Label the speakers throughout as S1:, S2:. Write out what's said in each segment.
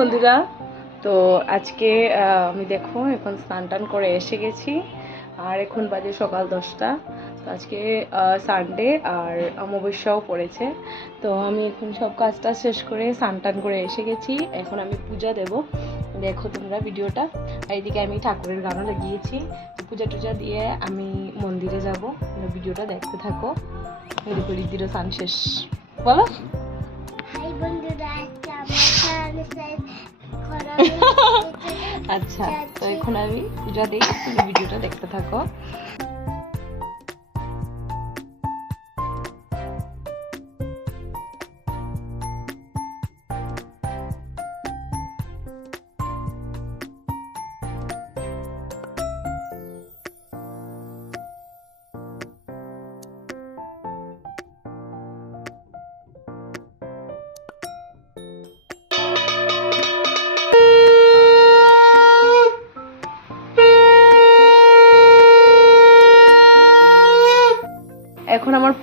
S1: বন্ধুরা? তো আজকে আমি দেখো, এখন স্নান টান করে এসে গেছি। আর এখন বাজে সকাল দশটা। তো আজকে সানডে আর অমাবস্যাও পড়েছে। তো আমি এখন সব কাজটা শেষ করে স্নান টান করে এসে গেছি। এখন আমি পূজা দেব। দেখো তোমরা ভিডিওটা। এদিকে আমি ঠাকুরের গানও লাগিয়েছি। পূজা টুজা দিয়ে আমি মন্দিরে যাব। ভিডিওটা দেখতে থাকো। রিদিরও স্নান শেষ। বলো? আচ্ছা তো এখন আমি যদি তুমি ভিডিওটা দেখতে থাকো।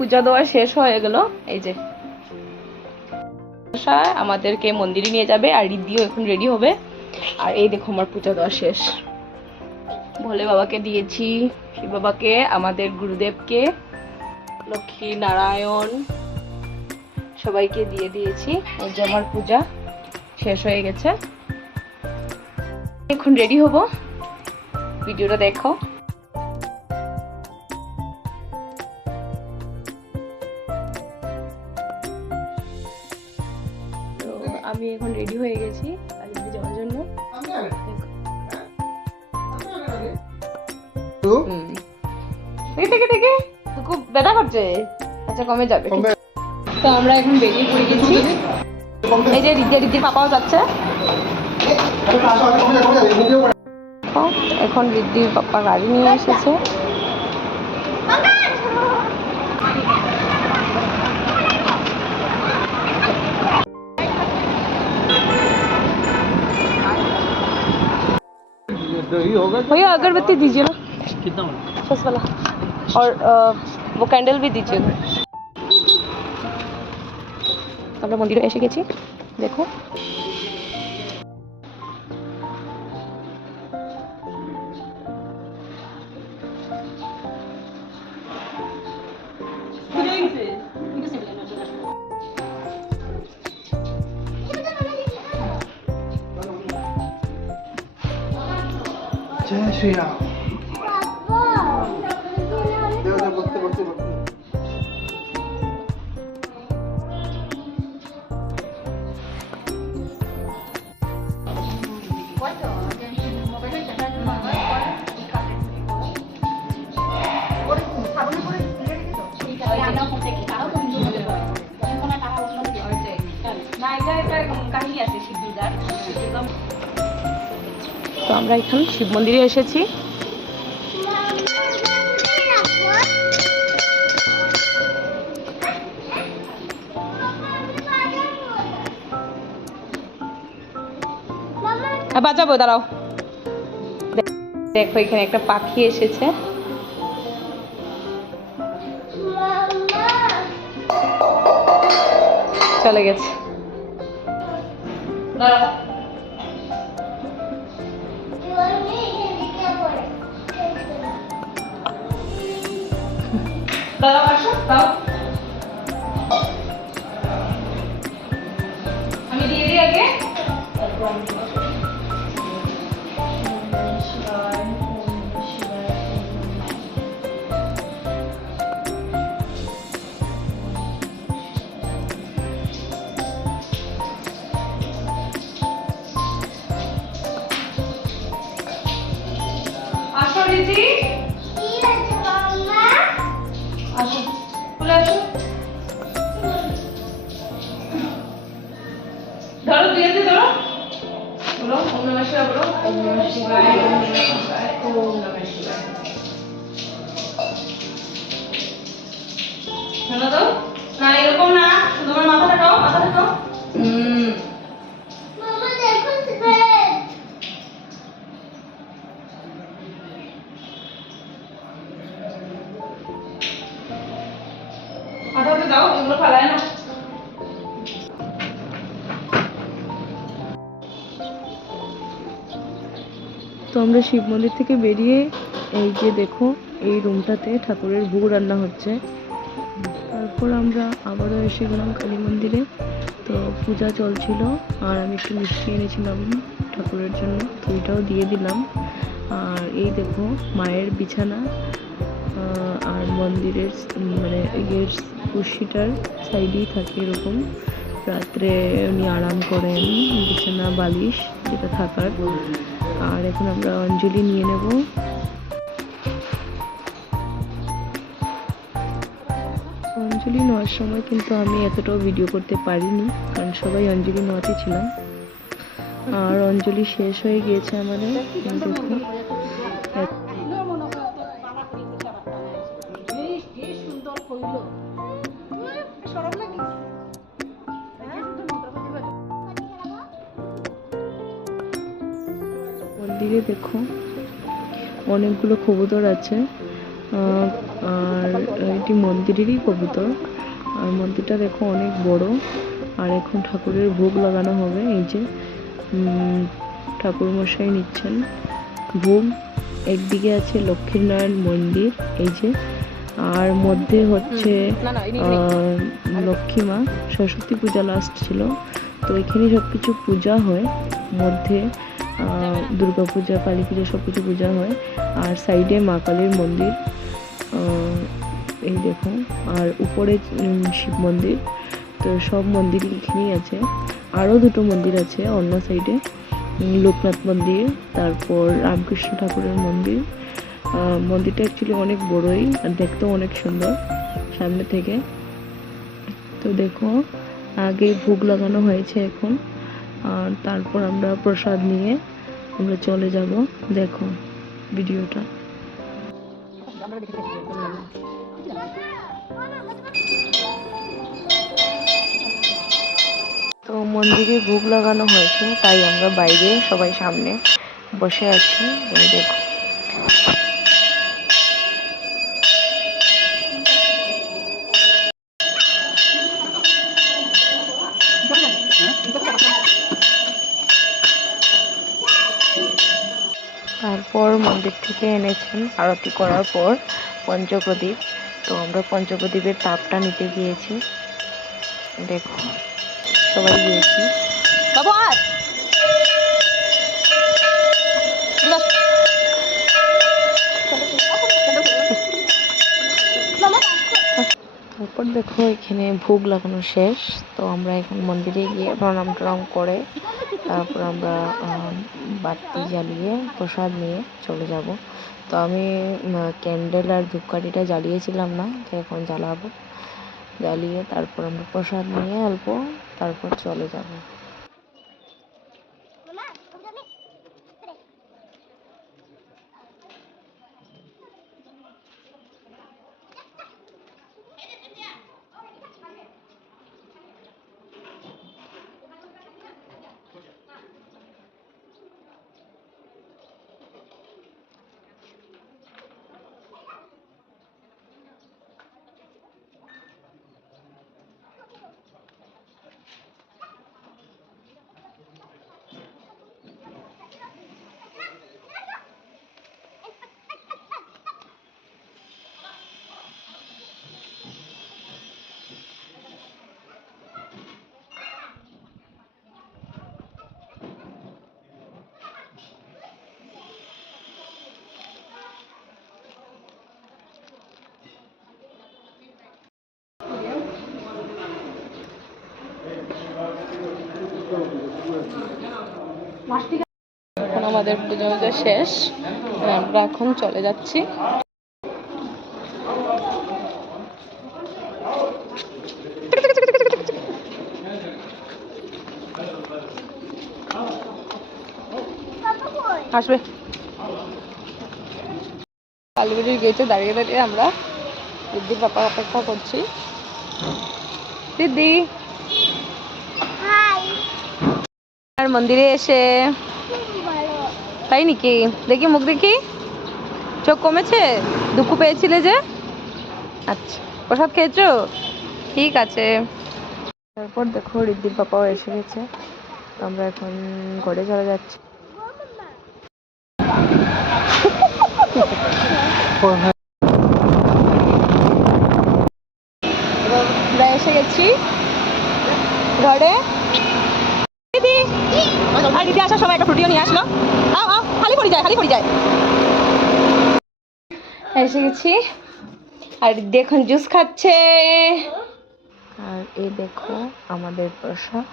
S1: পূজা দেওয়া শেষ হয়ে গেল। এই যে। আমাদেরকে মন্দিরে নিয়ে যাবে আর রিদ্ধিও এখন রেডি হবে। আর এই দেখো আমার পূজা দেওয়া শেষ। ভোলে বাবাকে দিয়েছি, শিব বাবাকে, আমাদের গুরুদেবকে, লক্ষ্মী নারায়ণ সবাইকে দিয়ে দিয়েছি। এই যে আমার পূজা শেষ হয়ে গেছে। এখন রেডি হব। ভিডিওটা দেখো। আমি এখন রেডি হয়ে গেছি যাওয়ার জন্য। খুব ব্যথা করছে। আচ্ছা কমে যাবে তো আমরা এখন বেরিয়ে পড়ে গেছি। এই যে পাপাও যাচ্ছে। এখন রিদ্দির পাপা গাড়ি নিয়ে এসেছে। भैया अगरबत्ती दीजिए ना
S2: कितना
S1: फर्स्ट वाला और अ, वो कैंडल भी दीजिए আমরা মন্দিরে এসে গেছি দেখো
S2: জয় শ্রীরাম কাহিনী আছে সিদ্ধুদার
S1: তো আমরা এখন শিব মন্দিরে এসেছি। আর বাঁচাবো দাঁড়াও। দেখো, এখানে একটা পাখি এসেছে। চলে গেছে। দাঁড়াও। দাঁড়াও আসো দাও আমি দিয়ে দিই আগে তারপর আমি শোনো তো। না এরকম না শুধু আমার মাথা ঠাকাও মাথা ঠাকাও হুম মাথাটা দাও এগুলো ফালায় না। তো আমরা শিব মন্দির থেকে বেরিয়ে এই যে দেখো এই রুমটাতে ঠাকুরের ভোগ রান্না হচ্ছে। তারপর আমরা আবারও এসে গেলাম কালী মন্দিরে। তো পূজা চলছিল আর আমি একটু মিষ্টি এনেছিলাম ঠাকুরের জন্য, তো এটাও দিয়ে দিলাম। আর এই দেখো মায়ের বিছানা আর মন্দিরের মানে ইয়ের কুর্সিটার সাইডেই থাকে এরকম। রাত্রে উনি আরাম করেন, বিছানা বালিশ যেটা থাকার। আর এখন আমরা অঞ্জলি নিয়ে নেব। অঞ্জলি নেওয়ার সময় কিন্তু আমি এতটাও ভিডিও করতে পারিনি, কারণ সবাই অঞ্জলি নেওয়াতে ছিলাম। আর অঞ্জলি শেষ হয়ে গিয়েছে আমাদের মন্দিরে দেখো, অনেকগুলো কবুতর আছে। এটি মন্দিরেরই কবুতর। আর মন্দিরটা দেখো অনেক বড়। আর এখন ঠাকুরের ভোগ লাগানো হবে এই যে উম, ঠাকুর মশাই নিচ্ছেন ভোগ। একদিকে আছে লক্ষ্মীনারায়ণ মন্দির এই যে আর মধ্যে হচ্ছে লক্ষ্মী মা সরস্বতী পূজা লাস্ট ছিল। তো এখানে সব কিছু পূজা হয়। মধ্যে দুর্গা পূজা কালী পূজা সব কিছু পূজা হয়। আর সাইডে মা কালীর মন্দির। এই দেখো আর উপরে শিব মন্দির। তো সব মন্দির এখানেই আছে। আরও দুটো মন্দির আছে অন্য সাইডে লোকনাথ মন্দির, তারপর রামকৃষ্ণ ঠাকুরের মন্দির। মন্দিরটা অ্যাকচুয়ালি অনেক বড়ই, আর দেখতেও অনেক সুন্দর সামনে থেকে। তো দেখো, আগে ভোগ লাগানো হয়েছে এখন। আর তারপর আমরা প্রসাদ নিয়ে আমরা চলে যাব। দেখো, ভিডিওটা। তো মন্দিরে ভোগ লাগানো হয়েছে, তাই আমরা বাইরে সবাই সামনে বসে আছি। দেখো। তারপর মন্দির থেকে এনেছেন আরতি করার পর পঞ্চপ্রদীপ। তো আমরা পঞ্চপ্রদীপের তাপটা নিতে গিয়েছি। দেখো সবাই গিয়েছি। বাবু তারপর দেখো এখানে ভোগ লাগানো শেষ। তো আমরা এখন মন্দিরে গিয়ে প্রণাম টনাম করে তারপর আমরা বাতি জ্বালিয়ে প্রসাদ নিয়ে চলে যাব। তো আমি ক্যান্ডেল আর ধূপকাঠিটা জ্বালিয়েছিলাম না তো এখন জ্বালাবো। জ্বালিয়ে তারপর আমরা প্রসাদ নিয়ে অল্প তারপর চলে যাব। এখন আমাদের পুজো টুজো শেষ। আমরা এখন চলে যাচ্ছি। আসবে। কালীগুড়ির গেটে দাঁড়িয়ে দাঁড়িয়ে আমরা দিদির বাবা অপেক্ষা করছি। দিদি
S3: হাই
S1: আর মন্দিরে এসে। তাই নাকি? দেখি মুখ দেখি। চোখ কমেছে? দুঃখ পেয়েছিলে যে? আচ্ছা প্রসাদ খেয়েছো? ঠিক আছে। তারপর দেখো রিদ্দির পাপাও এসে গেছে। আমরা এখন ঘরে চলে যাচ্ছি
S3: গো মাম্মা
S1: এবার আমরা এসে গেছি ঘরে দিদি আর দিদি আসার সময় একটা ফ্রুটিও নিয়ে আসলো। আও আও, খালি পড়ে যায়, খালি পড়ে যায়। এসে গেছি। আর দেখুন জুস খাচ্ছে। আর এই দেখো আমাদের প্রসাদ।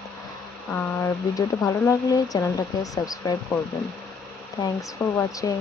S1: আর ভিডিওটা ভালো লাগলে চ্যানেলটাকে সাবস্ক্রাইব করবেন। Thanks for watching